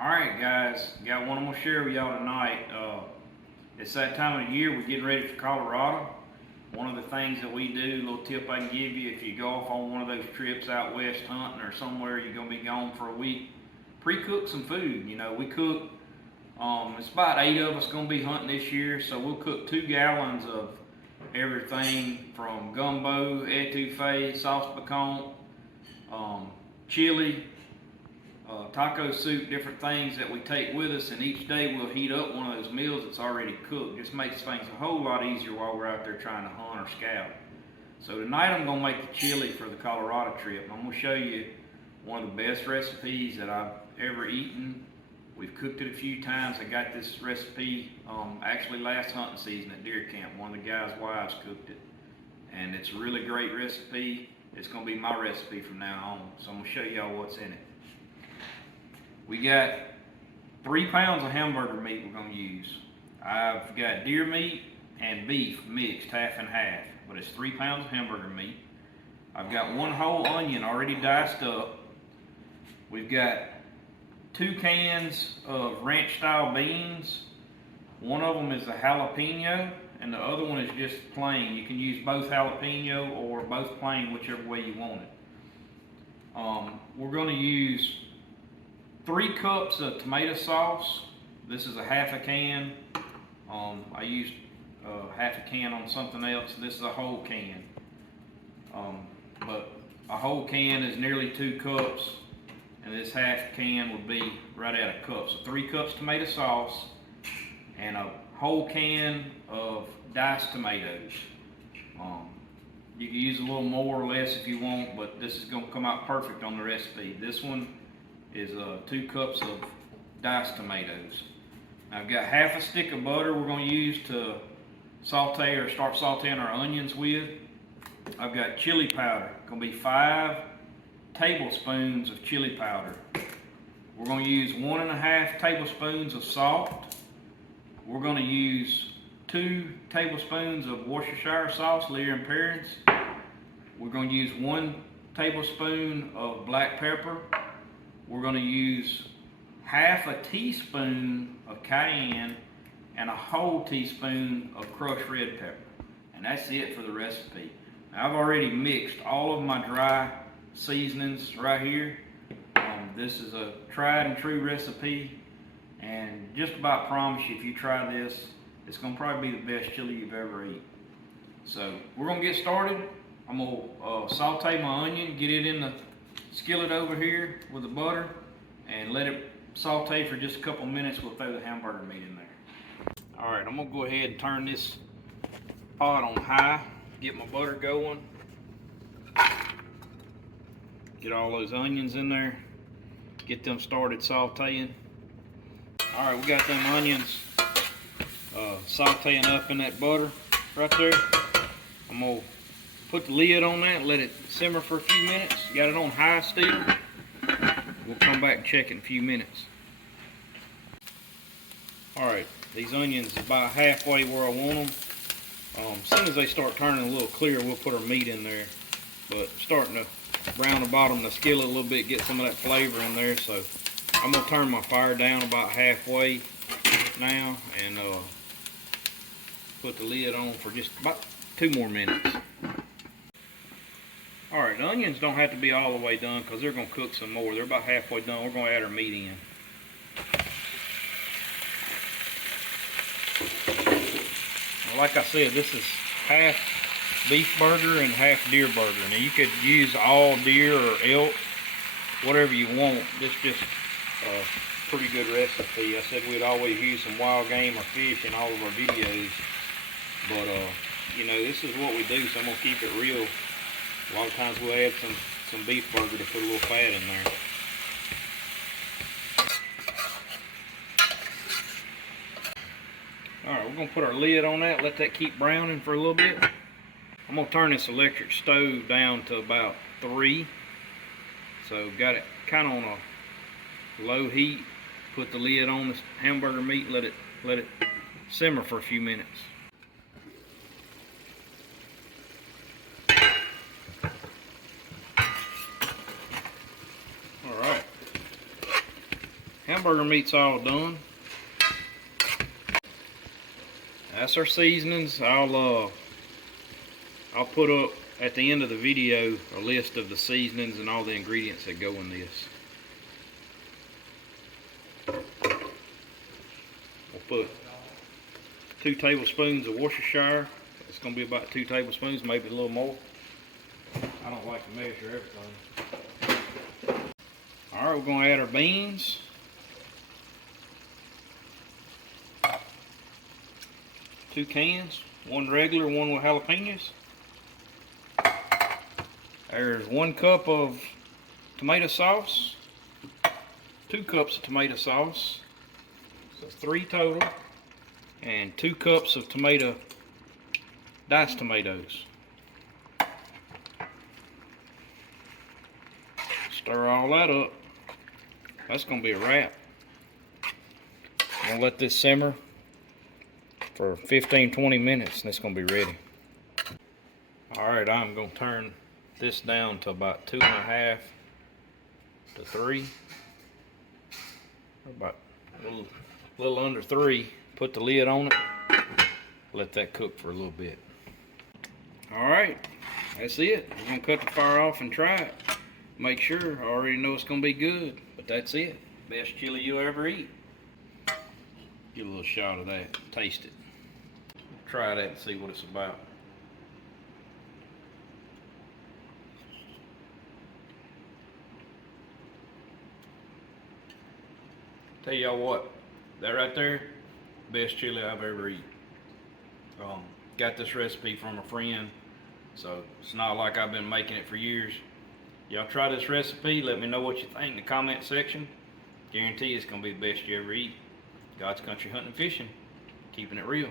Alright guys, got one I'm going to share with y'all tonight. It's that time of the year, we're getting ready for Colorado. One of the things that we do, a little tip I can give you, if you go off on one of those trips out west hunting or somewhere you're going to be gone for a week, pre-cook some food. You know, we cook, it's about 8 of us going to be hunting this year, so we'll cook 2 gallons of everything from gumbo, etouffee, sauce piquant, chili, taco soup, different things that we take with us, and each day we'll heat up one of those meals that's already cooked. Just makes things a whole lot easier while we're out there trying to hunt or scout. So tonight I'm going to make the chili for the Colorado trip. I'm going to show you one of the best recipes that I've ever eaten. We've cooked it a few times. I got this recipe actually last hunting season at deer camp. One of the guys' wives cooked it, and it's a really great recipe. It's going to be my recipe from now on. So I'm going to show y'all what's in it. We got 3 pounds of hamburger meat we're going to use. I've got deer meat and beef mixed half and half, but it's 3 pounds of hamburger meat. I've got 1 whole onion already diced up. We've got 2 cans of ranch style beans. One of them is a jalapeno and the other one is just plain. You can use both jalapeno or both plain, whichever way you want it. We're going to use 3 cups of tomato sauce. This is a half a can. I used half a can on something else. This is a whole can. But a whole can is nearly 2 cups, and this half can would be right at a cup. So 3 cups tomato sauce and a whole can of diced tomatoes. You can use a little more or less if you want, but this is going to come out perfect on the recipe. This one is 2 cups of diced tomatoes. Now I've got half a stick of butter we're going to use to saute or start sauteing our onions with. I've got chili powder. Going to be 5 tablespoons of chili powder. We're going to use 1.5 tablespoons of salt. We're going to use 2 tablespoons of Worcestershire sauce, Lear and Perrins. We're going to use 1 tablespoon of black pepper. We're going to use half a teaspoon of cayenne and a whole teaspoon of crushed red pepper. And that's it for the recipe. Now, I've already mixed all of my dry seasonings right here. This is a tried and true recipe, and just about promise you if you try this, it's going to probably be the best chili you've ever eaten. So we're going to get started. I'm going to saute my onion, get it in the skillet over here with the butter, and let it saute for just a couple minutes. We'll throw the hamburger meat in there. Alright, I'm going to go ahead and turn this pot on high, get my butter going, get all those onions in there, get them started sauteing. Alright, we got them onions sauteing up in that butter right there. I'm going to put the lid on that and let it simmer for a few minutes. Got it on high still. We'll come back and check in a few minutes. Alright, these onions are about halfway where I want them. As soon as they start turning a little clear, we'll put our meat in there. But starting to brown the bottom of the skillet a little bit, get some of that flavor in there. So I'm going to turn my fire down about halfway now and put the lid on for just about 2 more minutes. Alright, the onions don't have to be all the way done because they're going to cook some more. They're about halfway done. We're going to add our meat in. Now, like I said, this is half beef burger and half deer burger. Now you could use all deer or elk, whatever you want. This is just a pretty good recipe. I said we'd always use some wild game or fish in all of our videos. But, you know, this is what we do, so I'm going to keep it real. A lot of times we'll add some beef burger to put a little fat in there. Alright, we're going to put our lid on that, let that keep browning for a little bit. I'm going to turn this electric stove down to about 3. So got it kind of on a low heat. Put the lid on this hamburger meat, let it simmer for a few minutes. hamburger meat's all done. That's our seasonings. I'll put up at the end of the video a list of the seasonings and all the ingredients that go in this. We'll put 2 tablespoons of Worcestershire. It's going to be about 2 tablespoons, maybe a little more. I don't like to measure everything. Alright, we're going to add our beans. Two cans, one regular, one with jalapenos. There's 1 cup of tomato sauce, 2 cups of tomato sauce, so 3 total, and 2 cups of diced tomatoes. Stir all that up. That's going to be a wrap. I'm going to let this simmer for 15-20 minutes and it's going to be ready. Alright, I'm going to turn this down to about 2.5 to 3. About a little under 3. Put the lid on it. Let that cook for a little bit. Alright, that's it. We're going to cut the fire off and try it. Make sure. I already know it's going to be good, but that's it. Best chili you'll ever eat. Get a little shot of that. Taste it. Try that and see what it's about. Tell y'all what, that right there, best chili I've ever eaten. Got this recipe from a friend, so it's not like I've been making it for years. Y'all try this recipe, let me know what you think in the comment section. Guarantee it's going to be the best you ever eat. God's Country Hunting and Fishing, keeping it real.